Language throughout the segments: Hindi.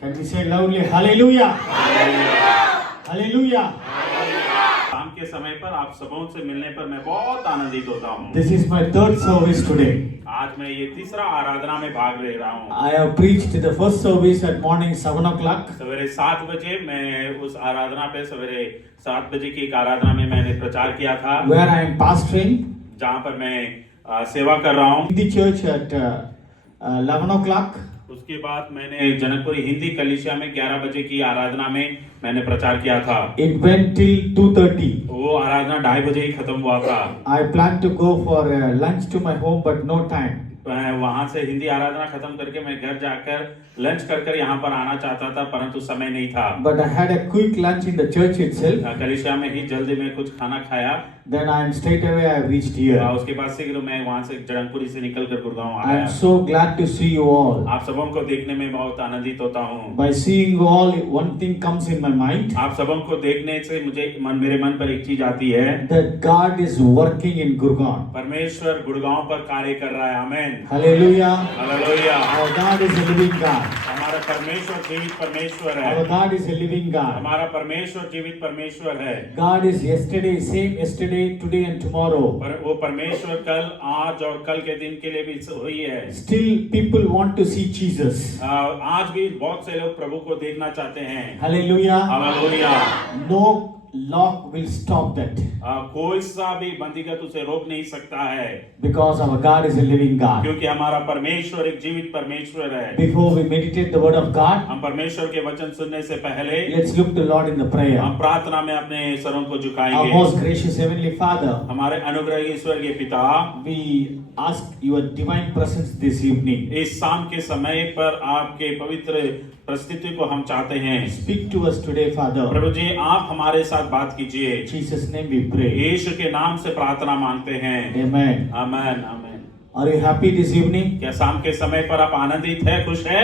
Can we say loudly, Hallelujah? Hallelujah. शाम के समय पर आप सबों से मिलने पर मैं बहुत आनंदित होता हूँ। This is my third service today. आज मैं ये तीसरा आराधना में भाग ले रहा हूँ। I have preached the first service at morning 7 o'clock. सवेरे 7 बजे मैं उस आराधना पे सवेरे 7 बजे की एक आराधना में मैंने प्रचार किया था, Where I am pastoring. जहाँ पर मैं सेवा कर रहा हूँ। In the church at 11 o'clock. उसके बाद मैंने जनकपुरी हिंदी कलीसिया में 11 बजे की आराधना में मैंने प्रचार किया था। It went till 2:30. वो आराधना 2:30 बजे ही खत्म हुआ था। I planned to go for lunch to my home, but no time. वहां से हिंदी आराधना खत्म करके मैं घर जाकर लंच कर यहाँ पर आना चाहता था, परंतु समय नहीं था। But I had a quick lunch in the church itself. कलीसिया में ही जल्दी में कुछ खाना खाया। Then I am straight away I reached here. उसके बाद शीघ्र मैं वहां से जनकपुरी से निकलकर गुड़गांव I आया। am so glad to see you all. आप सबों को देखने में बहुत आनंदित होता हूँ। By seeing you all, one thing comes in my mind. आप सबों को देखने से मेरे मन पर एक चीज आती है, That God is working in Gurgaon. परमेश्वर गुड़गांव पर कार्य कर रहा है। आमेन, Hallelujah. Hallelujah. Our God is a living God. हमारा परमेश्वर जीवित परमेश्वर है। Our God is a living God. हमारा परमेश्वर जीवित परमेश्वर है। God is yesterday, same yesterday, today and tomorrow. पर वो परमेश्वर कल, आज और कल के दिन के लिए भी वही है। Still people want to see Jesus. आज भी बहुत से लोग प्रभु को देखना चाहते हैं। Hallelujah. Hallelujah. No lock will stop that. कोई सा भी बंदीगत उसे रोक नहीं सकता है, Because our God is a living God. क्योंकि हमारा परमेश्वर एक जीवित परमेश्वर है। Before we meditate the word of God, हम परमेश्वर के वचन सुनने से पहले let's look to Lord in the prayer. हम प्रार्थना में अपने सरों को Our झुकाएंगे। most gracious Heavenly Father, हमारे अनुग्रही ईश्वर के पिता, we ask your divine presence this evening. इस शाम के समय पर आपके पवित्र प्रस्तुति को हम चाहते हैं। Speak to us today, Father. प्रभु जी, आप हमारे साथ बात कीजिए। In Jesus' name we pray. यीशु के नाम से प्रार्थना मांगते हैं। Amen. Amen, amen. Are you happy this evening? क्या शाम के समय पर आप आनंदित है, खुश है?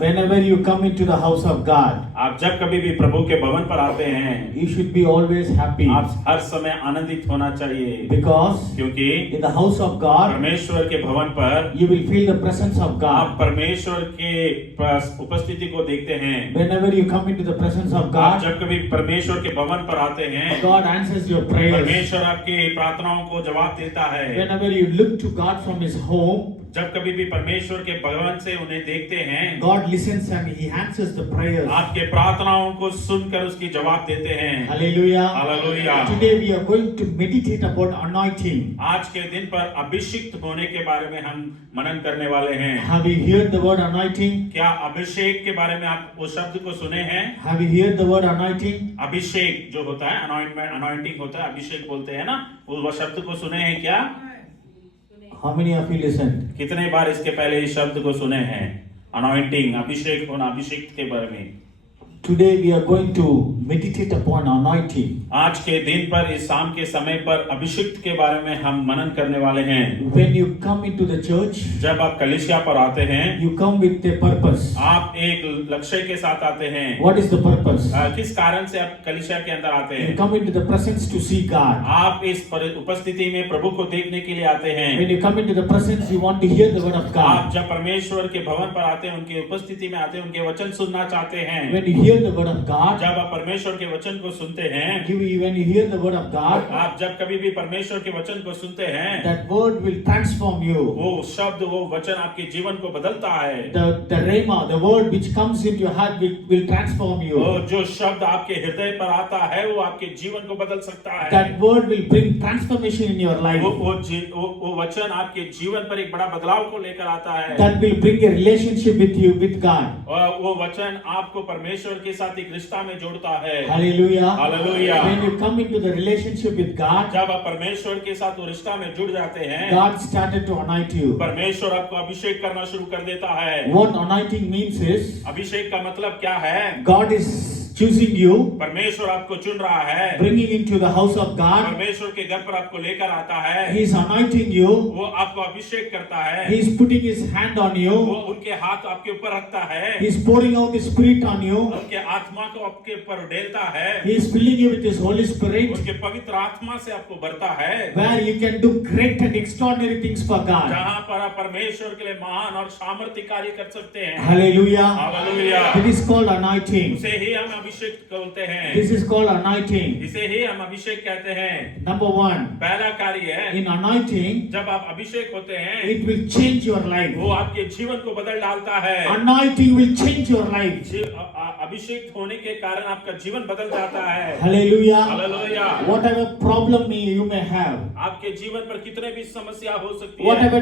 Whenever you come into the house of God, आप जब कभी भी प्रभु के भवन पर आते हैं, you should be always happy. आप हर समय आनंदित होना चाहिए, Because क्योंकि in the house of God, परमेश्वर के भवन पर you will feel the presence of आप God. परमेश्वर के उपस्थिति को देखते हैं। Whenever you come into the presence of आप God, जब कभी परमेश्वर के भवन पर आते हैं, God answers your prayers. परमेश्वर आपकी प्रार्थनाओं को जवाब देता है। Whenever you look to God from His home, जब कभी भी परमेश्वर के भवन से उन्हें देखते हैं, God listens and He answers the prayers. आपके प्रार्थनाओं को सुनकर उसकी जवाब देते हैं। Hallelujah. Hallelujah. Today we are going to meditate about anointing. आज के दिन पर अभिषिक्त होने के बारे में हम मनन करने वाले हैं। Have you heard the word anointing? क्या अभिषेक के बारे में आप उस शब्द को सुने हैं? Have you heard the word anointing? अभिषेक जो होता है, अनॉइंटिंग होता है, अभिषेक बोलते हैं ना, उस शब्द को सुने हैं क्या? How many of you listened? कितने बार इसके पहले इस शब्द को सुने हैं? अनॉइंटिंग, अभिषेक होना, अभिषेक के बारे में। Today we are going to meditate upon anointing. आज के दिन पर, इस शाम के समय पर अभिषिक्त के बारे में हम मनन करने वाले हैं। When you come into the church, जब आप कलीसिया पर आते हैं, you come with a purpose. आप एक लक्ष्य के साथ आते हैं। What is the purpose? किस कारण से आप कलीसिया के अंदर आते You हैं? come into the presence to see God. आप इस उपस्थिति में प्रभु को देखने के लिए आते हैं। When you come into the presence, you want to hear the word of आप God. जब परमेश्वर के भवन पर आते हैं, उनके उपस्थिति में आते हैं, उनके वचन सुनना चाहते हैं। When you hear the word of God, जब आप परमेश्वर के वचन को सुनते हैं, when you hear the word of God, आप जब कभी भी परमेश्वर के वचन को सुनते हैं, that word will transform you. वो शब्द, वो वचन आपके जीवन को बदलता है। The rhema, the word which comes into your heart will transform you. वो जो शब्द आपके हृदय पर आता है, वो आपके जीवन को बदल सकता है। That word will bring transformation in your life. वो वचन आपके जीवन पर एक बड़ा बदलाव को लेकर आता है। That will bring a relationship with you, with God. और वो वचन आपको परमेश्वर के साथ एक रिश्ता में जोड़ता है। Hallelujah. Hallelujah. When you come into the relationship with God, जब आप परमेश्वर के साथ वो रिश्ता में जुड़ जाते हैं, God started to anoint you. परमेश्वर आपको अभिषेक करना शुरू कर देता है। What anointing means is, अभिषेक का मतलब क्या है? God is choosing you, परमेश्वर आपको चुन रहा है, bringing into the house of God. परमेश्वर के घर पर आपको लेकर आता है, He is anointing you. वो आपको अभिषेक करता है, He is putting his hand on वो you. उनके हाथ आपके ऊपर रखता है, He is pouring out his spirit on you. उनके आत्मा को आपके ऊपर उड़ेलता है, He is filling you with his Holy Spirit, उनके पवित्र आत्मा से आपको भरता है, where you can do great and extraordinary things for God. जहाँ पर आप परमेश्वर के लिए महान और सामर्थ्य कार्य कर सकते हैं। Hallelujah. Hallelujah. It is called anointing. उसे ही हम अभिषेक बोलते हैं, This is called anointing. इसे ही हम अभिषेक कहते हैं। Number one, पहला कार्य है, in anointing, जब आप अभिषेक होते हैं, it will change your life. वो आपके जीवन को बदल डालता है। Anointing will change your life. अभिषेक होने के कारण आपका जीवन बदल जाता है। Hallelujah. Hallelujah. Whatever problem you may have, आपके जीवन पर कितने भी समस्या हो सकती है, whatever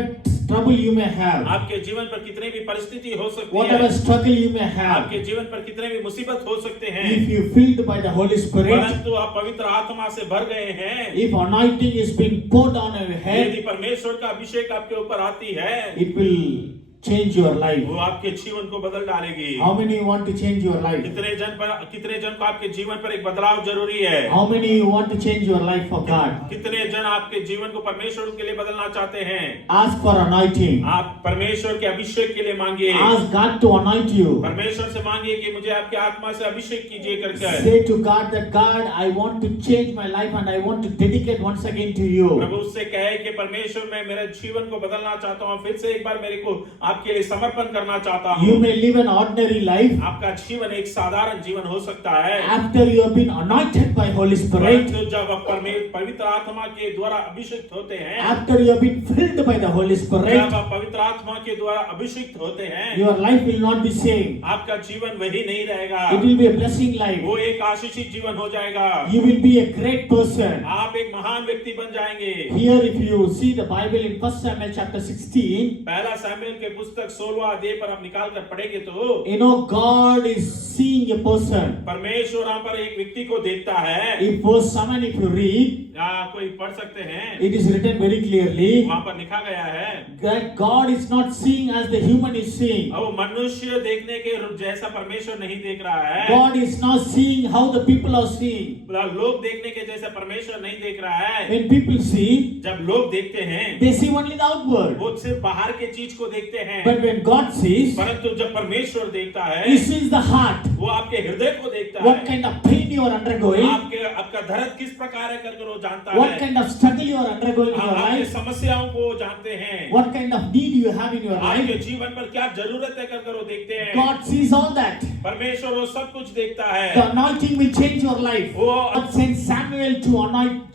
trouble you may have, आपके जीवन पर कितने भी परिस्थिति हो सकती whatever है, struggle you may have, आपके जीवन पर कितने भी मुसीबत हो सकते हैं, if you filled by the Holy Spirit, परंतु आप पवित्र आत्मा से भर गए हैं, if anointing is being poured on your head, यदि परमेश्वर का अभिषेक आपके ऊपर आती है, it will change your life. वो आपके जीवन को बदल डालेगी। How many want to change your life? कितने जन को आपके जीवन पर एक बदलाव जरूरी है? How many want to change your life for God? कितने जन आपके जीवन को परमेश्वर के लिए बदलना चाहते हैं? Ask for anointing. आप परमेश्वर के अभिषेक के लिए मांगिए। Ask God to anoint you. परमेश्वर से मांगिए कि मुझे आपके आत्मा से अभिषेक कीजिए करके। Say to God that God, I want to change my life and I want to dedicate once again to you. प्रभु उससे कहे कि परमेश्वर मैं मेरे जीवन को बदलना चाहता हूँ, फिर से एक बार मेरे को आपके लिए समर्पण करना चाहता हूँ। You may live an ordinary life. आपका जीवन एक साधारण जीवन हो सकता है। After you have been anointed by Holy Spirit. परंतु जब आप पवित्र आत्मा के द्वारा अभिषिक्त होते हैं, After you have been filled by the Holy Spirit. जब आप पवित्र आत्मा के द्वारा अभिषिक्त होते हैं, Your life will not be same. आपका जीवन वही नहीं रहेगा। It will be a blessing life. वो एक आशीषित जीवन हो जाएगा। You will be a great person. आप एक महान व्यक्ति बन जाएंगे। Here, if you see the Bible in 1 Samuel chapter 16, पहला सैमुएल के पुस्तक 16वां अध्याय पर आप निकाल कर पढ़ेंगे तो you know God is seeing a person. परमेश्वर यहाँ पर एक व्यक्ति को देखता है। If verse 7, if you read, कोई पढ़ सकते हैं, it is written very clearly वहाँ पर लिखा गया है that God is not seeing as the human is seeing. अब मनुष्य देखने के जैसा परमेश्वर नहीं देख रहा है। God is not seeing how the people are seeing. लोग देखने के जैसा परमेश्वर नहीं देख रहा है। When people see, जब लोग देखते हैं, they see only the outward. वो सिर्फ बाहर के चीज को देखते हैं। But when God sees, परंतु जब परमेश्वर देखता है, He sees the heart. वो आपके हृदय को देखता What है। kind of pain you are undergoing, आपका दर्द किस प्रकार है करके वो जानता what है। kind of struggle you are undergoing in your आपके life, समस्याओं को वो जानते हैं। what kind of need you have in your आपके life. जीवन पर क्या जरूरत है करके वो देखते हैं। God sees all that. परमेश्वर वो सब कुछ देखता है। The anointing will change your life. वो God sent Samuel to anoint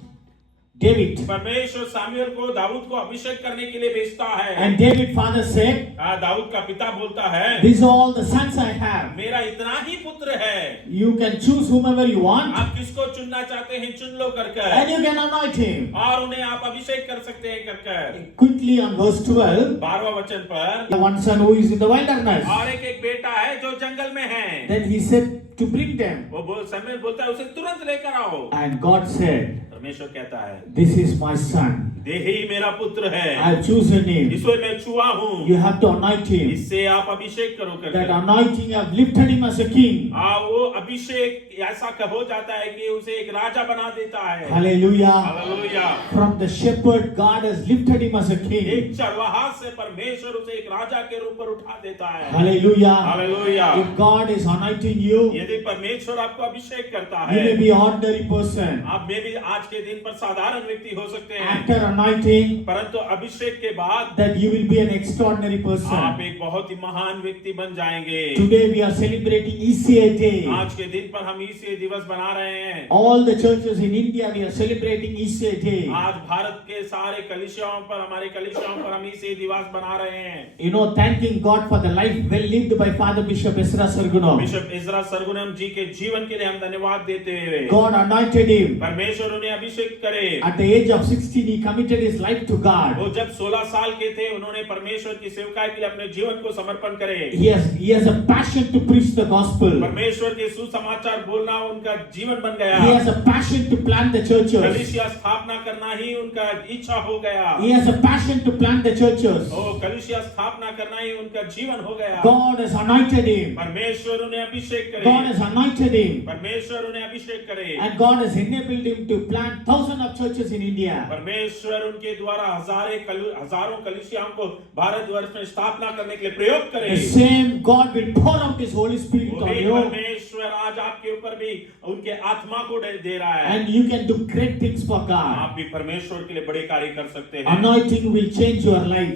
David. परमेश्वर सामुएल को दाऊद को अभिषेक करने के लिए भेजता है। And David father said, Dawood का पिता बोलता है, these are all the sons I have. मेरा इतना ही पुत्र है। You can choose whomever you want आप किसको चुनना चाहते हैं चुन लो करके, and you can anoint him. और उन्हें आप अभिषेक कर सकते हैं करके। Quickly on verse 12, 12वां वचन पर, the one son who is in the wilderness. और एक बेटा है जो जंगल में है। Then he said to bring them. Samuel बोलता है उसे तुरंत लेकर आओ। And God said, परमेश्वर कहता है, this is my son. यही मेरा पुत्र है, I have chosen him. इसको मैं छुआ हूँ। You have to anoint him. इससे आप अभिषेक करो That करके। anointing have lifted him as a king. वो अभिषेक ऐसा हो जाता है कि उसे एक राजा बना देता है। Hallelujah. Hallelujah. From the shepherd, God has lifted him as a king. एक चरवाहा से परमेश्वर उसे एक राजा के रूप पर उठा देता है। Hallelujah. Hallelujah. If God is anointing you, यदि परमेश्वर आपको अभिषेक करता you है, may be an ordinary person. आप में भी आज के दिन पर साधारण व्यक्ति हो सकते हैं, After anointing, परंतु अभिषेक के बाद that you will be an extraordinary आप person. एक बहुत ही महान व्यक्ति बन जाएंगे। Today we are celebrating ECA Day. आज के दिन पर हम इसे दिवस बना रहे हैं। All the churches in India, we are celebrating ECA Day. आज भारत के सारे कलीसियाओं पर, हमारे कलीसियाओं पर हम इसे दिवस बना रहे हैं। You know, thanking God for the life well lived by Father Bishop Ezra Sargunam. Bishop Ezra Sargunam ji के जीवन के लिए हम धन्यवाद देते हुए, God anointed him. परमेश्वर उन्हें अभिषेक करे। At the age of 16, he committed his life to God. वो जब 16 साल के थे उन्होंने परमेश्वर की सेवकाई के लिए अपने जीवन को समर्पण करे। He has a passion to preach the gospel. परमेश्वर के सुसमाचार बोलना उनका जीवन बन गया। He has a passion to plant the churches. कलीसिया स्थापना करना ही उनका इच्छा हो गया। He has a passion to plant the churches. ओ कलीसिया स्थापना करना ही उनका जीवन हो गया। God has anointed him. परमेश्वर उन्हें अभिषेक करे। God has anointed him. परमेश्वर उन्हें अभिषेक करे। And God has enabled him to plant thousands of churches in India. परमेश्वर उनके द्वारा हजारों कलीसियाओं को भारतवर्ष में स्थापना करने के लिए प्रयोग करे। The same God will pour out His Holy Spirit on वही you. परमेश्वर आज आपके ऊपर भी उनके आत्मा को दे रहा है। And you can do great things for God. आप भी परमेश्वर के लिए बड़े कार्य कर सकते हैं। Anointing will change your life.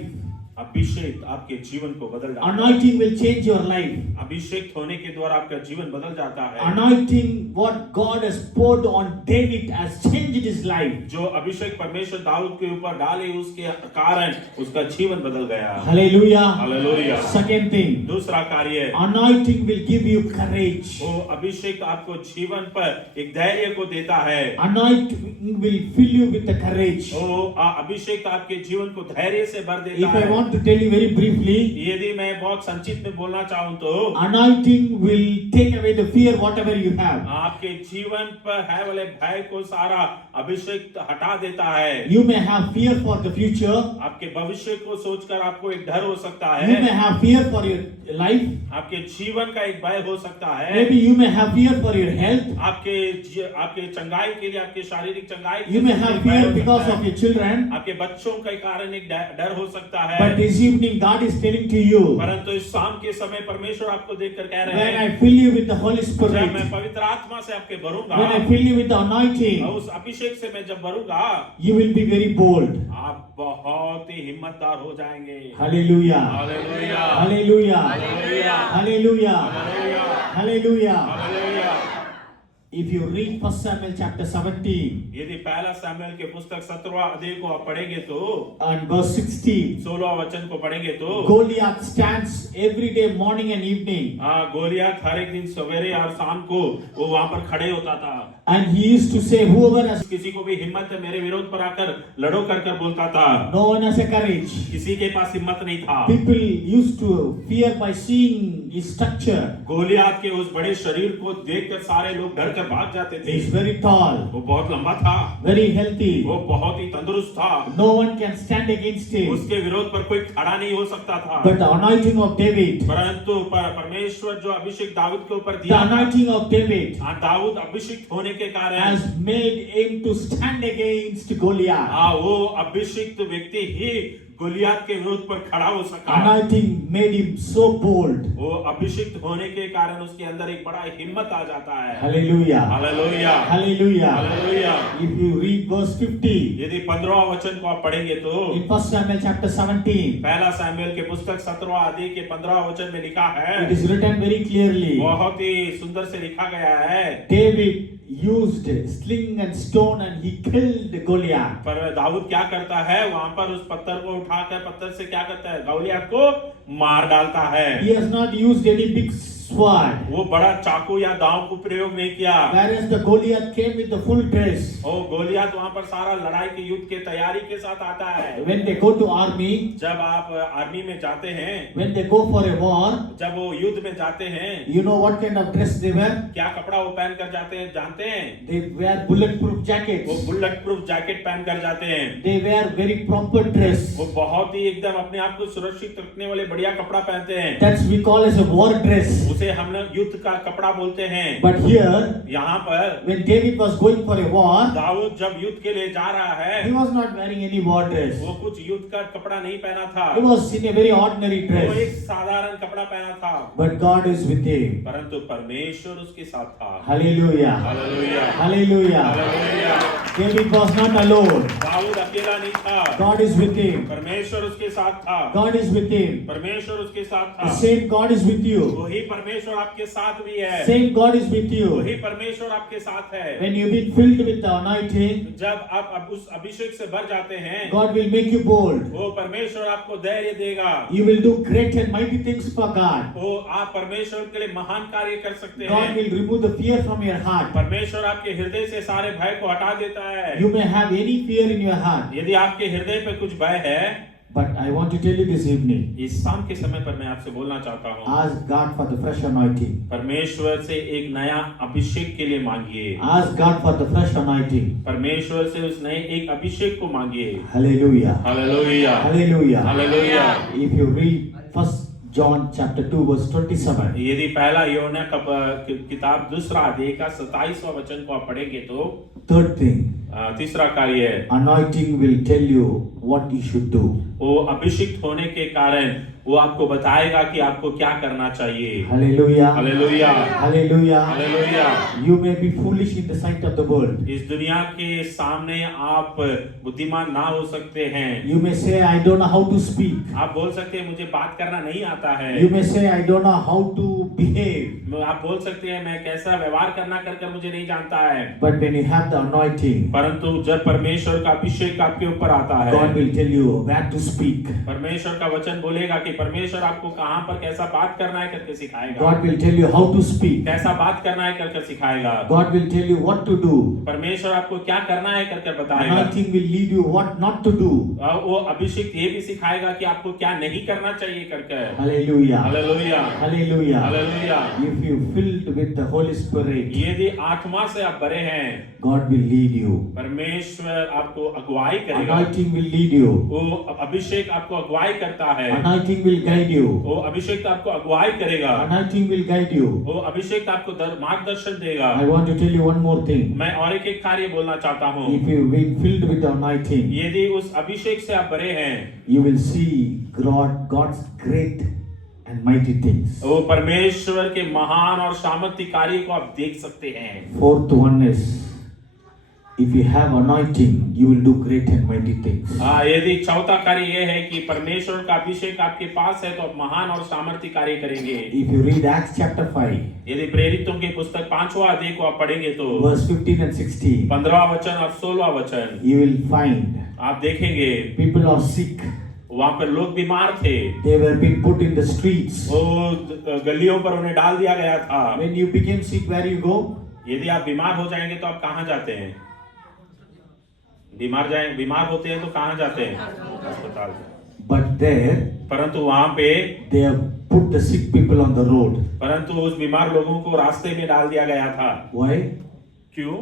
अभिषेक आपके जीवन को बदल जाता है। Anointing will change your life. अभिषेक होने के द्वारा आपका जीवन बदल जाता है। Anointing, what God has poured on David, has changed his life. जो अभिषेक परमेश्वर दाऊद के ऊपर डाले उसके कारण उसका जीवन बदल गया। Hallelujah. हालेलुया। Second thing, दूसरा कार्य, anointing will give you courage. वो अभिषेक आपको जीवन पर एक धैर्य को देता है। Anointing will fill you with the courage. वो अभिषेक आपके जीवन को धैर्य से भर देता If I है। want to tell you very briefly, यदि मैं बहुत संक्षिप्त में बोलना चाहूँ तो anointing will take away the fear whatever you have. आपके जीवन पर है वाले भय को सारा अभिषेक हटा देता है। You may have fear for the future. आपके भविष्य को सोचकर आपको एक डर हो सकता You may है। have fear for your life. आपके जीवन का एक भय हो सकता है। Maybe you may have fear for your health. आपके चंगाई के लिए, आपके शारीरिक चंगाई के You may लिए have एक भय fear हो because सकता of है। your children. आपके बच्चों के कारण एक डर हो सकता है। But this evening God is telling to you, परंतु इस शाम के समय परमेश्वर आपको देखकर कह रहे when हैं, I fill you with the Holy जब Spirit, मैं पवित्र आत्मा से आपके भरूंगा, when I fill you with the anointing, उस अभिषेक से मैं जब भरूंगा, you will be very bold. आप बहुत ही हिम्मतदार हो जाएंगे। Hallelujah. Hallelujah. Hallelujah. Hallelujah. Hallelujah. Hallelujah. Hallelujah. Hallelujah. If you read 1 Samuel chapter 17 यदि पहला शमूएल के पुस्तक 17वां अध्याय को आप पढ़ेंगे तो and verse 16, 16वां वचन को पढ़ेंगे तो Goliath stands every day morning and evening, Goliath हर एक दिन सवेरे और शाम को वो वहां पर खड़े होता था। and he used to say, whoever has, किसी को भी हिम्मत है मेरे विरोध पर आकर लड़ो कर बोलता था। no one has a courage. किसी के पास हिम्मत नहीं था। People used to fear by seeing his structure. Goliath के उस बड़े शरीर को देखकर सारे लोग डर कर भाग जाते थे। He is very tall, वो बहुत लंबा था, very healthy. वो बहुत ही तंदुरुस्त था, No one can stand against him. उसके विरोध पर कोई खड़ा नहीं हो सकता था। But the anointing of David, परंतु परमेश्वर जो अभिषेक दाऊद के ऊपर the दिया था, anointing of David दाऊद अभिषिक्त होने के कारण has made him to stand against Goliath. वो अभिषिक्त व्यक्ति ही गोलियत के विरोध पर खड़ा हो सका। Anointing made him so bold. वो अभिषिक्त होने के कारण उसके अंदर एक बड़ा हिम्मत आ जाता है। Hallelujah. Hallelujah. Hallelujah. Hallelujah. If you read verse 50 यदि 15वां वचन को आप पढ़ेंगे तो in 1 Samuel chapter 17, पहला शमूएल के पुस्तक 17वां अध्याय के 15वां वचन में लिखा है, it is written very clearly. बहुत ही सुंदर से लिखा गया है, David used sling and stone and he killed Goliath. पर दाऊद क्या करता है, वहां पर उस पत्थर को उठाकर पत्थर से क्या करता है, गोलियत को मार डालता है। He has not used any big sword. वो बड़ा चाकू या दांव को प्रयोग नहीं किया। Whereas the Goliath came with the full dress. ओ गोलियत वहां पर सारा लड़ाई के युद्ध के तैयारी के साथ आता है। When they go to army, जब आप आर्मी में जाते हैं, when they go for a war, जब वो युद्ध में जाते हैं, you know what kind of dress they wear? क्या कपड़ा वो पहन कर जाते हैं जानते हैं? They wear bulletproof वो jackets. बुलेट प्रूफ जैकेट पहन कर जाते हैं। They wear very proper dress. वो बहुत ही एकदम अपने आप को सुरक्षित रखने वाले बढ़िया कपड़ा पहनते हैं। That's we call as a war dress. उसे हम लोग युद्ध का कपड़ा बोलते हैं। But here, यहाँ पर when David was going for a war, Dawood जब युद्ध के लिए जा रहा है, he was not wearing any war dress. वो कुछ युद्ध का कपड़ा नहीं पहना था, He was in a very ordinary वो dress. एक साधारण कपड़ा पहना था, But God is with him. परंतु परमेश्वर उसके साथ था। Hallelujah. Hallelujah. Hallelujah. Hallelujah. David was not alone. Dawood अकेला नहीं था, God is with him. परमेश्वर उसके साथ था। God is with him. परमेश्वर परमेश्वर उसके साथ The था। same God is with you. वही परमेश्वर आपके साथ भी है। Same God is with you. वही परमेश्वर आपके साथ है। When you've been filled with the anointing, जब आप अब उस अभिषेक से भर जाते हैं, God will make you bold. वो परमेश्वर आपको धैर्य देगा। You will do great and mighty things for God. वो आप परमेश्वर के लिए महान कार्य कर सकते God हैं। will remove the fear from your heart. परमेश्वर आपके हृदय से सारे भय को हटा देता है। You may have any fear in your heart, यदि आपके हृदय पे कुछ भय है, but I want to tell you this evening, इस शाम के समय पर मैं आपसे बोलना चाहता हूँ, ask God for the fresh anointing. परमेश्वर से एक नया अभिषेक के लिए मांगिए। Ask God for the fresh anointing. परमेश्वर से उस नए एक अभिषेक को मांगिए। Hallelujah. Hallelujah, Hallelujah. Hallelujah. If you read 1 John chapter 2 verse 27, यदि पहला यूहन्ना का किताब दूसरा अध्याय का 27वां वचन को आप पढ़ेंगे तो third thing, तीसरा कार्य है, anointing will tell you what you should do. वो अभिषिक्त होने के कारण वो आपको बताएगा कि आपको क्या करना चाहिए। Hallelujah. Hallelujah, Hallelujah. Hallelujah. You may be foolish in the sight of the world. इस दुनिया के सामने आप बुद्धिमान ना हो सकते हैं। You may say, I don't know how to speak. आप बोल सकते हैं मुझे बात करना नहीं आता है। You may say, I don't know how to behave. आप बोल सकते हैं मैं कैसा व्यवहार करना कर मुझे नहीं जानता है। But when you have the anointing, परंतु जब परमेश्वर का अभिषेक आपके ऊपर आता है, God will tell you where to speak. परमेश्वर का वचन बोलेगा कि परमेश्वर आपको कहां पर कैसा बात करना है करके सिखाएगा। God will tell you how to speak. कैसा बात करना है करके सिखाएगा। God will tell you what to do. परमेश्वर आपको क्या करना है करके बताएगा। Anointing will lead you what not to do. वो अभिषेक ये भी सिखाएगा कि आपको क्या नहीं करना चाहिए करके। Hallelujah. Hallelujah, Hallelujah. Hallelujah. If you filled with the Holy Spirit, यदि आत्मा से आप भरे हैं, God will lead you. परमेश्वर आपको अगुवाई करेगा। Anointing will lead you. वो अभिषेक आपको अगुवाई करता है। Anointing will guide you. वो अभिषेक आपको अगुवाई करेगा। Anointing will guide you. वो अभिषेक आपको मार्गदर्शन देगा। I want to tell you one more thing. मैं और एक कार्य बोलना चाहता हूँ। If you've been filled with the anointing, यदि उस अभिषेक से आप भरे हैं, you will see God's great and mighty things. वो परमेश्वर के महान और सामर्थ्य कार्य को आप देख सकते हैं। Fourth one is, if you have anointing, you will do great and mighty things. यदि चौथा कार्य ये है कि परमेश्वर का अभिषेक आपके पास है तो आप महान और सामर्थ्य कार्य करेंगे। If you read Acts chapter 5, यदि प्रेरितों की पुस्तक 5वां अध्याय को आप पढ़ेंगे तो verse 15 and 16, 15वां वचन और 16वां वचन you will find आप देखेंगे people are sick. वहाँ पर लोग बीमार थे। They were being put in the streets. वो गलियों पर उन्हें डाल दिया गया था। When you became sick, where you go? यदि आप बीमार हो जाएंगे तो आप कहाँ जाते हैं? बीमार होते हैं तो कहाँ जाते हैं? अस्पताल। But there, परंतु वहाँ पे they have put the sick people on the road. परंतु उस बीमार लोगों को रास्ते में डाल दिया गया था। Why? क्यों?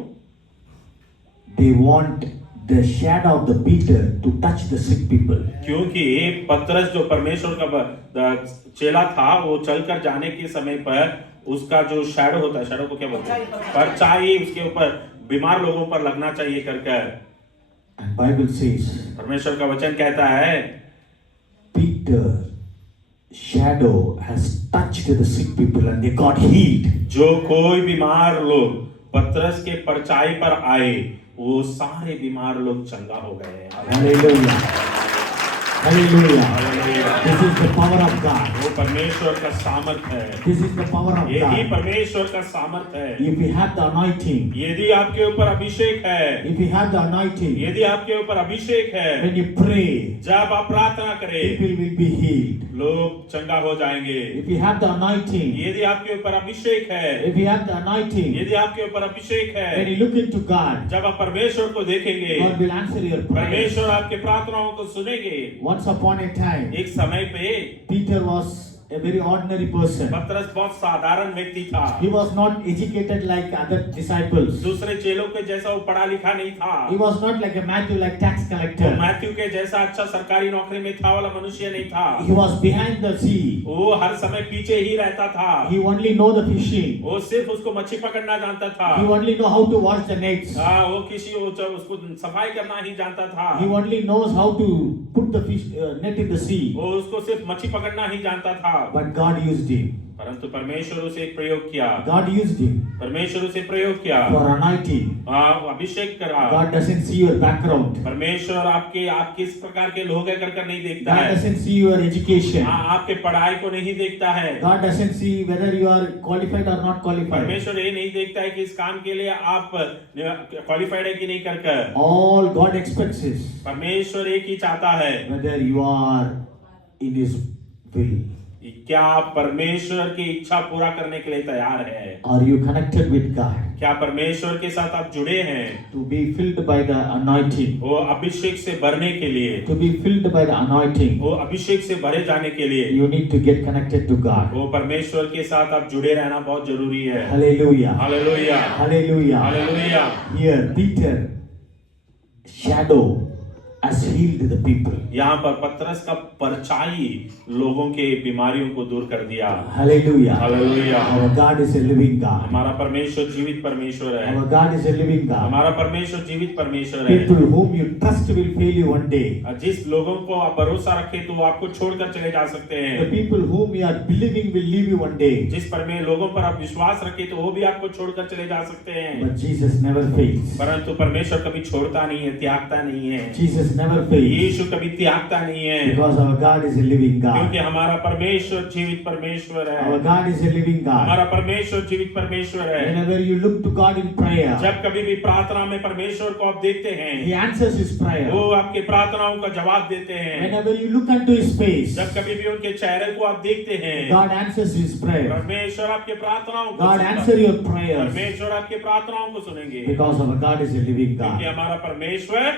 They want the shadow of the Peter to touch the sick people. क्योंकि पतरस जो परमेश्वर का चेला था, वो चलकर जाने के समय पर उसका जो शैडो होता है, शैडो को क्या बोलते हैं? परछाई उसके ऊपर बीमार लोगों पर लगना चाहिए करके। And Bible says, परमेश्वर का वचन कहता है, Peter shadow has touched the sick people and they got healed. जो कोई बीमार लोग पतरस के परछाई पर आए, वो सारे बीमार लोग चंगा हो गए। Hallelujah. Hallelujah. Hallelujah. This is the power of God. वो परमेश्वर का सामर्थ है। This is the power of यही God. परमेश्वर का सामर्थ है। If you have the anointing, यदि आपके ऊपर अभिषेक है, if you have the anointing, यदि आपके ऊपर अभिषेक है, when you pray, जब आप प्रार्थना करें, people will be healed. लोग चंगा हो जाएंगे। If you have the anointing, यदि आपके ऊपर अभिषेक है, if you have the anointing, यदि आपके ऊपर अभिषेक है, when you look into God, जब आप परमेश्वर को देखेंगे, God will answer your prayer. परमेश्वर आपके प्रार्थनाओं को सुनेंगे। Once upon a time, एक समय पे Peter was a very ordinary person. पतरस बहुत साधारण व्यक्ति था। He was not educated like other disciples. दूसरे चेलों के जैसा वो पढ़ा लिखा नहीं था। He was not like a Matthew, like tax वो collector. मैथ्यू के जैसा अच्छा सरकारी नौकरी में था वाला मनुष्य नहीं था। He was behind the sea. वो हर समय पीछे ही रहता था। He only know the fishing. वो सिर्फ उसको मच्छी पकड़ना जानता था। He only know how to wash the nets. वो उसको सफाई करना ही जानता था। He only knows how to put the fish net in the sea. वो उसको सिर्फ मच्छी पकड़ना ही जानता था। but God used him. परंतु परमेश्वर उसे प्रयोग किया, God used him परमेश्वर उसे प्रयोग किया, for anointing. अभिषेक करा। God doesn't see your background. परमेश्वर आपके आप किस प्रकार के लोग हैं कर नहीं देखता God है। doesn't see your education. आपके पढ़ाई को नहीं देखता है। God doesn't see whether you are qualified or not qualified. परमेश्वर ये नहीं देखता है कि इस काम के लिए आप क्वालिफाइड है कि नहीं कर। All God expects is परमेश्वर एक ही चाहता है, whether you are in His will. क्या आप परमेश्वर की इच्छा पूरा करने के लिए तैयार है? Are you connected with God? क्या परमेश्वर के साथ आप जुड़े हैं? To be filled by the anointing. वो अभिषेक से भरने के लिए, To be filled by the anointing. वो अभिषेक से भरे जाने के लिए You need to get connected to God. वो परमेश्वर के साथ आप जुड़े रहना बहुत जरूरी है। Hallelujah. Hallelujah, Hallelujah. Hallelujah. Here Peter shadow has healed the people. यहाँ पर पतरस का परछाई लोगों के बीमारियों को दूर कर दिया। Hallelujah. Hallelujah. Our God is a living God. हमारा परमेश्वर जीवित परमेश्वर है। Our God is a living God. हमारा परमेश्वर जीवित परमेश्वर है। People whom you trust will fail you one day. जिस लोगों को आप भरोसा रखें तो वो आपको छोड़कर चले जा सकते The हैं। people whom you are believing will leave you one day. जिस पर में लोगों पर आप विश्वास रखें तो वो भी आपको छोड़कर चले जा सकते हैं। But Jesus never fails. परंतु परमेश्वर कभी छोड़ता नहीं है, त्यागता नहीं है। Jesus never fails. यीशु कभी त्यागता नहीं है, Because our God is a living क्योंकि God. हमारा परमेश्वर जीवित परमेश्वर है। Our God is a living God. हमारा परमेश्वर जीवित परमेश्वर है। Whenever you look to God in prayer, जब कभी भी प्रार्थना में परमेश्वर को आप देखते हैं, He answers His prayer. वो आपके प्रार्थनाओं का जवाब देते हैं। Whenever you look unto His face, जब कभी भी उनके चेहरे को आप देखते हैं, God answers His prayer. परमेश्वर आपके प्रार्थनाओं को God सुनता answer है। your prayers. परमेश्वर आपके प्रार्थनाओं को सुनेंगे, Because our God is a living क्योंकि God. हमारा परमेश्वर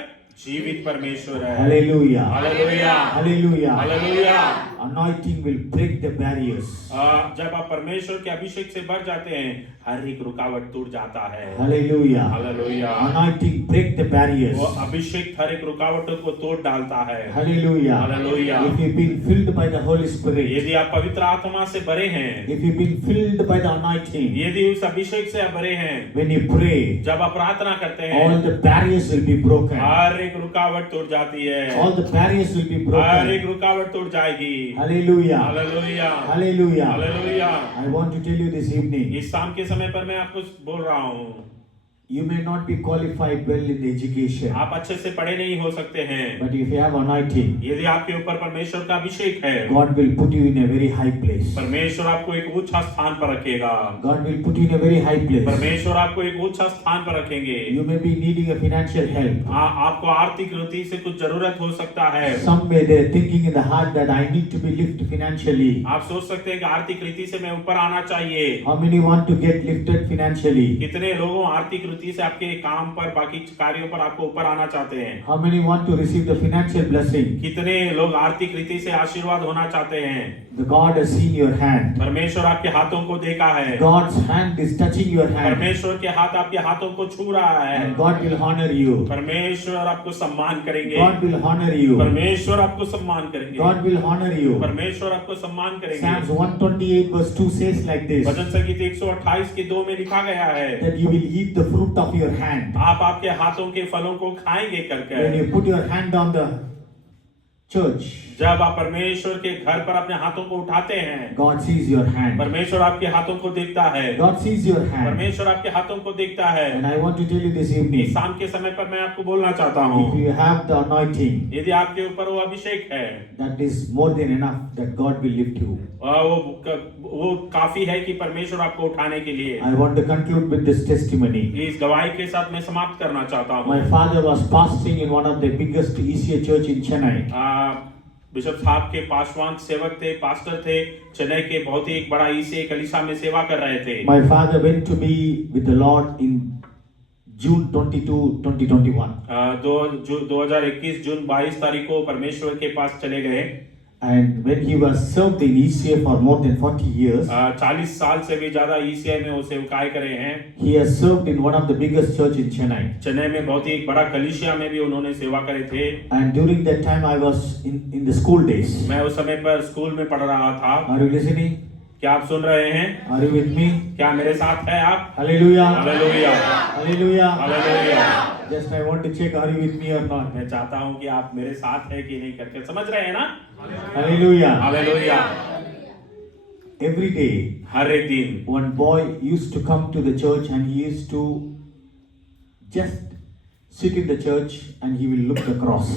जीवित परमेश्वर है। Hallelujah. Hallelujah, Hallelujah. Hallelujah. Anointing will break the barriers. जब आप परमेश्वर के अभिषेक से भर जाते हैं, हर एक रुकावट टूट जाता है। Hallelujah. Hallelujah. Anointing break the barriers. वो अभिषेक हर एक रुकावटों को तोड़ डालता है। Hallelujah. Hallelujah. If you've been filled by the Holy Spirit, यदि आप पवित्र आत्मा से भरे हैं, if you've been filled by the anointing, यदि उस अभिषेक से आप भरे हैं, when you pray, जब आप प्रार्थना करते all हैं, the barriers will be broken. हर एक रुकावट टूट जाती है। All the barriers will be हर एक broken. रुकावट टूट जाएगी। Hallelujah. Hallelujah, Hallelujah. Hallelujah. I want to tell you this evening, इस शाम के समय पर मैं आपको बोल रहा हूँ, you may not be qualified well in education, आप अच्छे से पढ़े नहीं हो सकते हैं, but if you have anointing, यदि आपके ऊपर परमेश्वर का अभिषेक है, God will put you in a very high place. परमेश्वर आपको एक ऊंचा स्थान पर रखेगा। God will put you in a very high place. परमेश्वर आपको एक ऊंचा स्थान पर रखेंगे। You may be needing a financial help. आपको आर्थिक रीति से कुछ जरूरत हो सकता है। Some may they're thinking in the heart that I need to be lifted financially. आप सोच सकते हैं कि आर्थिक रीति से मैं ऊपर आना चाहिए। How many want to get lifted financially? कितने लोगों आर्थिक रीति से आपके काम पर, बाकी कार्यों पर आपको ऊपर आना चाहते हैं? How many want to receive the financial blessing? कितने लोग आर्थिक रीति से आशीर्वाद होना चाहते हैं? The God has seen your hand. परमेश्वर आपके हाथों को देखा है। God's hand is touching your hand. परमेश्वर के हाथ आपके हाथों को छू रहा है। And God will honor you. परमेश्वर आपको सम्मान करेंगे। God will honor you. परमेश्वर आपको सम्मान करेंगे। God will honor you. परमेश्वर आपको सम्मान करेंगे। Psalms 128 verse 2 says like this, भजन संगीत 128 के 2 में लिखा गया है, that you will eat the fruit of your hand. आप आपके हाथों के फलों को खाएंगे करके। When you put your hand on the church, जब आप परमेश्वर के घर पर अपने हाथों को उठाते हैं, God sees your hand. परमेश्वर आपके हाथों को देखता है। God sees your hand. परमेश्वर आपके हाथों को देखता है। And I want to tell you this इस evening, शाम के समय पर मैं आपको बोलना चाहता if हूँ, you have the anointing, यदि आपके ऊपर वो अभिषेक है, that is more than enough that God will lift you. वो काफी है कि परमेश्वर आपको उठाने के लिए। I want to conclude with this testimony. इस गवाही के साथ मैं समाप्त करना चाहता हूँ। My father was pastoring in one of the biggest ECA church in Chennai. Bishop साहब के पासवान सेवक थे, पास्टर थे, चेन्नई के बहुत ही एक बड़ा ईसीए कलीसिया में सेवा कर रहे थे। My father went to be with the Lord in June 22, 2021. 2021 जून 22 तारीख को परमेश्वर के पास चले गए। And when he was served in ECA for more than 40 years, 40 साल से भी ज्यादा ईसीआई में वो सेवकाई करे हैं। he has served in one of the biggest church in Chennai. Chennai में बहुत ही एक बड़ा कलीसिया में भी उन्होंने सेवा करे थे। And during that time I was in the school days. मैं उस समय पर स्कूल में पढ़ रहा था। Are you listening? क्या आप सुन रहे हैं? Are you with me? क्या मेरे साथ है आप? Hallelujah. Hallelujah, Hallelujah. Hallelujah. Just I want to check, are you with me or not? मैं चाहता हूं कि आप मेरे साथ है कि नहीं करके, समझ रहे हैं ना? Hallelujah. हालेलुया। every day, हर एक दिन one boy used to come to the church and he used to just sit in the church and he will look the cross.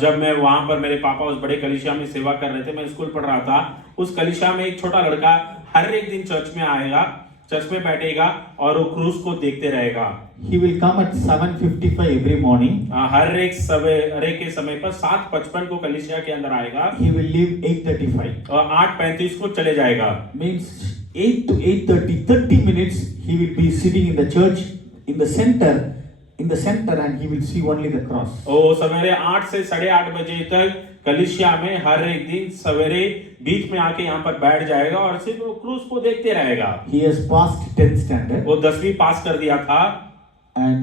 जब मैं वहां पर मेरे पापा उस बड़े कलीसिया में सेवा कर रहे थे, मैं स्कूल पढ़ रहा था, उस कलीसिया में एक छोटा लड़का हर एक दिन चर्च में आएगा, चर्च में बैठेगा और वो क्रूस को देखते रहेगा. He will come at 7:55 every morning. हर एक सवेरे के समय पर 7:55 को कलीसिया के अंदर आएगा. He will leave 8:35. और 8:35 को चले जाएगा. Means 8 to 8:30, 30 minutes he will be sitting in the church in the center and he will see only the cross. ओ सवेरे 8 से 8:30 बजे तक कलीसिया में हर एक दिन सवेरे बीच में आके यहाँ पर बैठ जाएगा और सिर्फ वो क्रूस को देखते रहेगा. He has passed 10th standard. वो 10वीं पास कर दिया था. And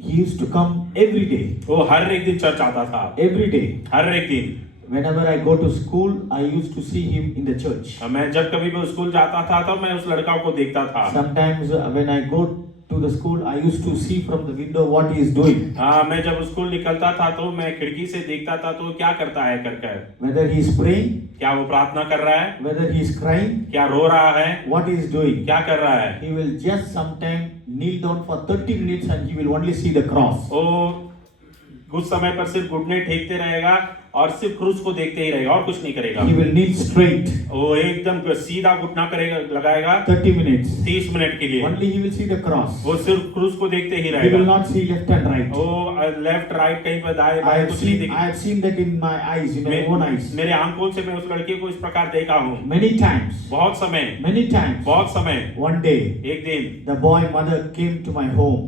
he used to come every day. वो हर एक दिन चर्च आता था. Every day. हर एक दिन. Whenever I go to school, I used to see him in the church. मैं जब कभी भी स्कूल जाता था तो मैं उस लड़का को देखता था. Sometimes when I go to the school, I used to see from the window what he is doing. मैं जब स्कूल निकलता था तो मैं खिड़की से देखता था तो क्या करता है करकर. Whether he is praying, क्या वो प्रार्थना कर रहा है. whether he is crying, क्या रो रहा है. what he is doing. क्या कर रहा है. He will just sometime kneel down for 30 minutes and he will only see the cross. वो कुछ समय पर सिर्फ घुटने टेकते रहेगा और सिर्फ क्रूस को देखते ही रहेगा और कुछ नहीं करेगा. He will kneel straight. वो एकदम सीधा घुटना करेगा, लगाएगा 30 minutes. 30 मिनट के लिए. Only he will see the cross. वो सिर्फ क्रूस को देखते ही He रहेगा. will not see left and right. वो लेफ्ट राइट कहीं पर दाएं I बाएं have कुछ नहीं seen, देखता. I have seen that in my eyes, in my own eyes. मेरे आंखों से मैं उस लड़के को इस प्रकार देखा हूँ. Many times. बहुत समय. Many times. बहुत समय. One day, एक दिन the boy mother came to my home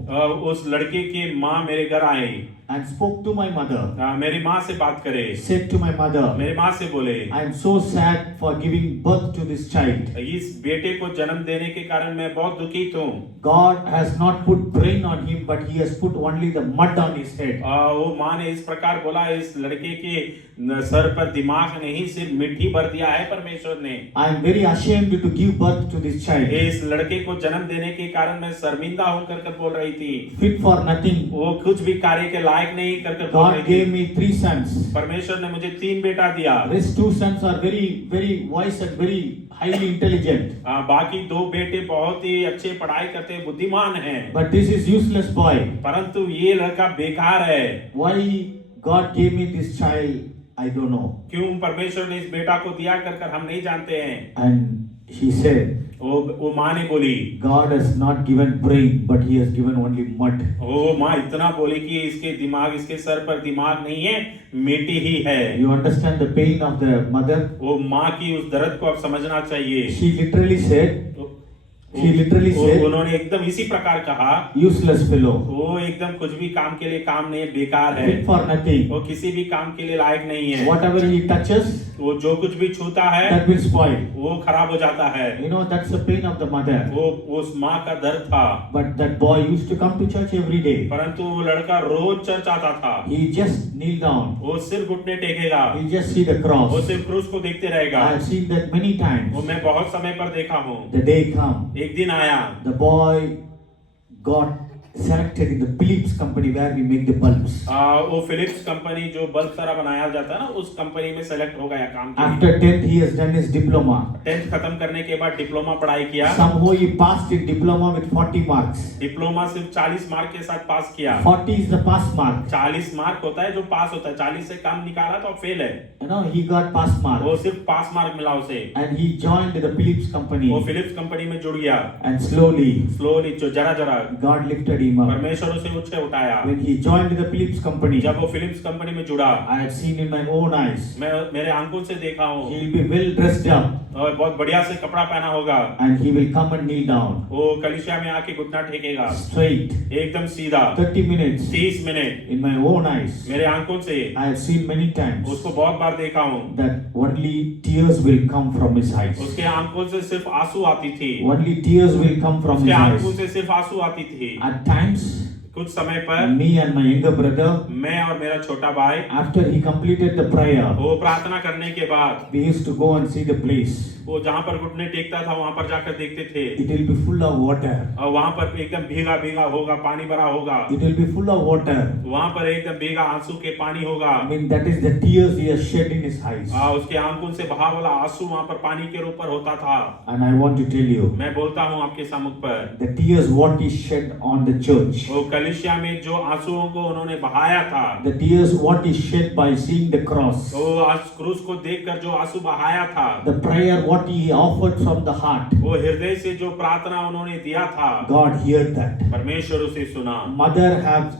उस लड़के की माँ मेरे घर आई and spoke to my mother. मेरी माँ से बात करे. Said to my mother, मेरी माँ से बोले, I am so sad for giving birth to this child. इस बेटे को जन्म देने के कारण मैं बहुत दुखित हूँ. God has not put brain on him, but He has put only the mud on his head. वो माँ ने इस प्रकार बोला, इस लड़के के सर पर दिमाग नहीं सिर्फ मिट्टी भर दिया है परमेश्वर ने. I am very ashamed to give birth to this child. इस लड़के को जन्म देने के कारण मैं शर्मिंदा हूँ कर बोल रही थी. Fit for nothing. वो कुछ भी कार्य के लायक नहीं कर बोल God रही gave थी. me 3 sons. परमेश्वर ने मुझे 3 बेटा दिया. Rest 2 sons are very, very wise and very highly intelligent. बाकी 2 बेटे बहुत ही अच्छे पढ़ाई करते हैं, बुद्धिमान हैं. But this is useless boy. परंतु ये लड़का बेकार है. Why God gave me this child, I don't know. क्यों परमेश्वर ने इस बेटा को दिया कर हम नहीं जानते हैं. And she said, वो माँ ने बोली, God has not given brain, but He has given only mud. वो माँ इतना बोली कि इसके दिमाग, इसके सर पर दिमाग नहीं है, मिट्टी ही है. You understand the pain of the mother? वो माँ की उस दर्द को अब समझना चाहिए. She literally said, उन्होंने एकदम इसी प्रकार कहा, useless fellow. वो एकदम कुछ भी काम के लिए काम नहीं है, बेकार है. Fit for nothing. वो किसी भी काम के लिए लायक नहीं है. Whatever he touches, वो जो कुछ भी छूता है that will spoil. वो खराब हो जाता है. You know, that's the pain of the mother. वो उस माँ का दर्द था. But that boy used to come to church every day. परंतु वो लड़का रोज चर्च आता था. He just kneel down. वो सिर्फ घुटने टेकेगा. He just see the वो cross. सिर्फ क्रूस को देखते रहेगा. I have seen that many वो times. मैं बहुत समय पर देखा हूँ. The day come, एक दिन आया, the boy got selected in the Philips company where we make the bulbs. वो फिलिप्स कंपनी जो बल्ब सारा बनाया जाता है ना, उस कंपनी में सेलेक्ट हो गया काम के लिए. After 10th, he has done his diploma. 10th खत्म करने के बाद डिप्लोमा पढ़ाई किया. Somehow he passed in diploma with 40 marks. Diploma सिर्फ 40 मार्क के साथ पास किया. 40 is the pass mark. 40 mark होता है जो पास होता है. 40 से कम निकाला तो फेल है. You know, he got pass mark. वो सिर्फ पास मार्क मिला उसे. And he joined the Philips company. वो फिलिप्स कंपनी में जुड़ गया. And slowly, जो जरा God lifted him up. परमेश्वर उसे ऊंचे उठाया. When he joined the Philips company, जब वो फिलिप्स कंपनी में जुड़ा, I had seen in my own eyes. मैं मेरे आंखों से देखा हूँ. He will be well dressed up. और बहुत बढ़िया से कपड़ा पहना होगा. And he will come and kneel down. वो कलीसिया में आके घुटना टेकेगा. Straight. एकदम सीधा. 30 minutes. 30 minute. In my own eyes. मेरे आंखों से I have seen many times उसको बहुत बार देखा हूँ. that only tears will come from his eyes. उसके आंखों से सिर्फ आंसू आती थी. Only tears will come from उसके his आंखों eyes. से सिर्फ आंसू आती थी. At times, कुछ समय पर me and my younger brother, मैं और मेरा छोटा भाई after he completed the prayer, वो प्रार्थना करने के बाद we used to go and see the place. वो जहाँ पर घुटने टेकता था वहाँ पर जाकर देखते थे It will be full of water. और वहाँ पर एकदम भीगा भीगा होगा, पानी भरा होगा, It will be full of water. वहाँ पर एकदम भीगा आंसू के पानी होगा। I mean, that is the tears he has shed in his eyes. उसके आंखों से बहा वाला आंसू वहाँ पर पानी के ऊपर होता था। And I want to tell you, मैं बोलता हूँ आपके सम्मुख पर the tears what he shed on the church, वो कलीसिया में जो आंसुओं को उन्होंने बहाया था, the tears what he shed by seeing the cross, वो क्रूस को देखकर जो आंसू बहाया था, the prayer what he offered from the heart, वो हृदय से जो प्रार्थना उन्होंने दिया था, God heard that. परमेश्वर उसे सुना। Mother have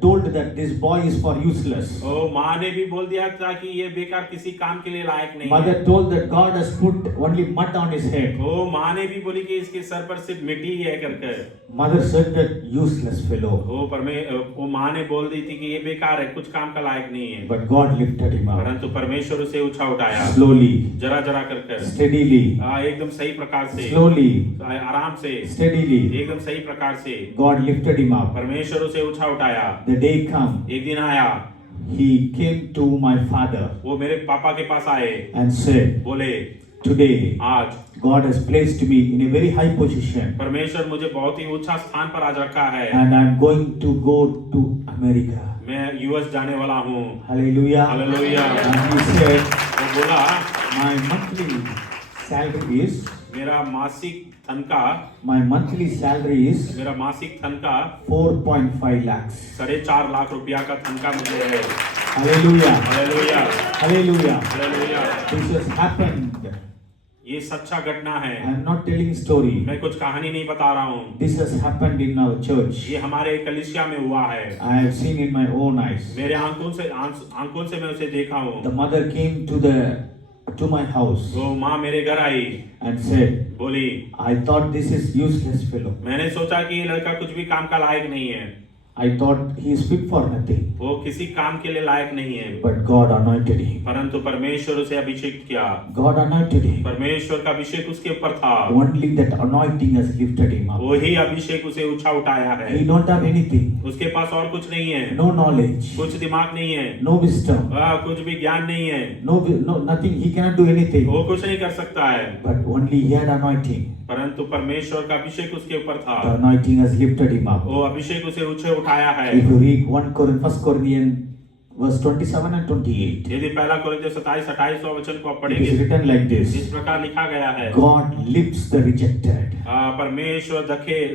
told that this boy is for useless. ओ माँ ने भी बोल दिया था कि ये बेकार किसी काम के लिए लायक नहीं Mother है। told that God has put only mud on his head. ओ माँ ने भी बोली कि इसके सर पर सिर्फ मिट्टी ही है करके। Mother said that useless fellow. वो माँ ने बोल दी थी कि ये बेकार है, कुछ काम का लायक नहीं है। But God lifted him up. परंतु परमेश्वर उसे उठाया Slowly, जरा जरा कर steadily, एकदम सही प्रकार से, slowly, आराम से, steadily, एकदम सही प्रकार से God lifted him up. परमेश्वर उसे उठाया। The day come, एक दिन आया, he came to my father वो मेरे पापा के पास आए, and said, बोले today आज God has placed me in a very high position परमेश्वर मुझे बहुत ही ऊंचा स्थान पर आज रखा है, and I'm going to go to America. मैं यूएस जाने वाला हूँ। Hallelujah. Hallelujah. And he said, वो बोला my monthly salary is, मेरा मासिक तनख्वाह, my monthly salary is मेरा मासिक तनख्वाह 4.5 lakhs. 4.5 लाख रुपया का तनख्वाह मुझे है। Hallelujah. Hallelujah, Hallelujah. Hallelujah. This has happened. ये सच्चा घटना है, I'm not telling story. मैं कुछ कहानी नहीं बता रहा हूँ। This has happened in our church. ये हमारे कलीसिया में हुआ है, I have seen in my own eyes. मेरे आंखों से मैं उसे देखा हूँ। The mother came to my house वो माँ मेरे घर आई and said, बोली, I thought this is useless fellow. मैंने सोचा कि ये लड़का कुछ भी काम का लायक नहीं है, I thought he is fit for nothing. वो किसी काम के लिए लायक नहीं है। But God anointed him. परंतु परमेश्वर उसे अभिषेक किया, God anointed him. परमेश्वर का अभिषेक उसके ऊपर था। Only that anointing has lifted him up. वही अभिषेक उसे ऊंचा उठाया है। He don't have anything. उसके पास और कुछ नहीं है, No knowledge. कुछ दिमाग नहीं है, No wisdom. कुछ भी ज्ञान नहीं है, No, nothing. He cannot do anything. वो कुछ नहीं कर सकता है। But only he had anointing. परंतु परमेश्वर का अभिषेक उसके ऊपर था, The anointing has lifted him up. वो अभिषेक उसे ऊंचे उठाया है। If you read 1 Corinthians verse 27 and 28, यदि पहला कोरिन्थियों 27-28 वचन को आप it पढ़ेंगे, is written like this. इस प्रकार लिखा गया है, God lifts the rejected. परमेश्वर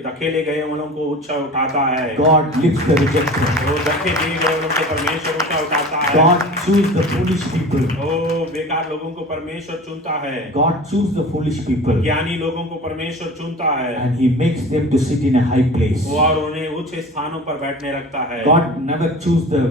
धकेले गए उन को ऊंचा उठाता है। God lifts the rejected. वो धके दिए गए उन को परमेश्वर ऊंचा उठाता है। God chooses the foolish people. ओ बेकार लोगों को परमेश्वर चुनता है, God chooses the foolish people ज्ञानी लोगों को परमेश्वर चुनता है, and he makes them to sit in a high place. और उन्हें ऊंचे स्थानों पर बैठने रखता है। God never chooses the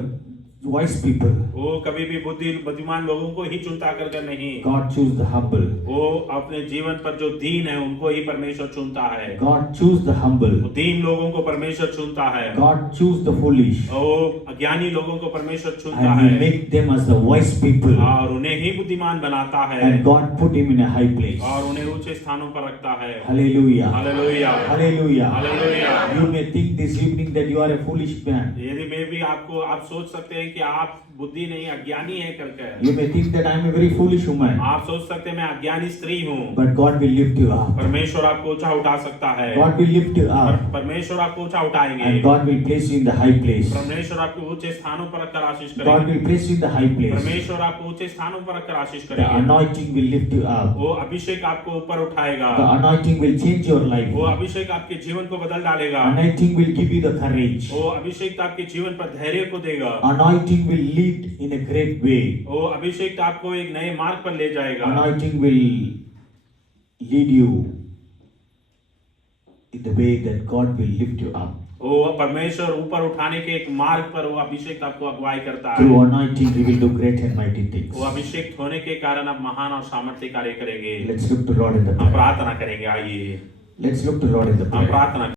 wise people. वो कभी भी बुद्धिमान लोगों को ही चुनता कर नहीं, God chooses the humble. वो अपने जीवन पर जो दीन है उनको ही परमेश्वर चुनता है। God chooses the humble. वो दीन लोगों को परमेश्वर चुनता है, God chooses the foolish वो अज्ञानी लोगों को परमेश्वर चुनता and he है, makes them as the wise people. और उन्हें ही बुद्धिमान बनाता है, And God put him in a high place. और उन्हें ऊंचे स्थानों पर रखता है। Hallelujah. Hallelujah, Hallelujah. Hallelujah. You may think this evening that you are a foolish man. यदि मैं भी आप सोच सकते हैं कि आप बुद्धि नहीं अज्ञानी है करके, You may think that I am a very foolish woman. आप सोच सकते हैं मैं अज्ञानी स्त्री हूँ, But God will lift you up. परमेश्वर आपको ऊंचा उठा सकता है। God will lift you up. परमेश्वर आपको ऊंचा उठाएंगे, And God will place you in the high place. परमेश्वर आपको ऊंचे स्थानों पर रखकर आशीष God करेंगे, will place you in the high place. परमेश्वर आपको ऊंचे स्थानों पर रखकर आशीष The करेंगे। anointing will lift you up. वो अभिषेक आपको ऊपर उठाएगा, The anointing will change your life. वो अभिषेक आपके जीवन को बदल डालेगा, Anointing will give you the courage. वो अभिषेक आपके जीवन पर धैर्य को देगा, Anointing will lead in a great way. वो अभिषेक आपको एक नए मार्ग पर ले जाएगा, Anointing will lead you in the way that God will lift you up. वो परमेश्वर ऊपर उठाने के एक मार्ग पर वो अभिषेक आपको अगुवाई करता है। Through anointing, we will do great and mighty things. वो अभिषेक होने के कारण आप महान और सामर्थ्य कार्य करेंगे। Let's look to Lord in the हम prayer. प्रार्थना करेंगे, आइए Let's look to Lord in the हम prayer. प्रार्थना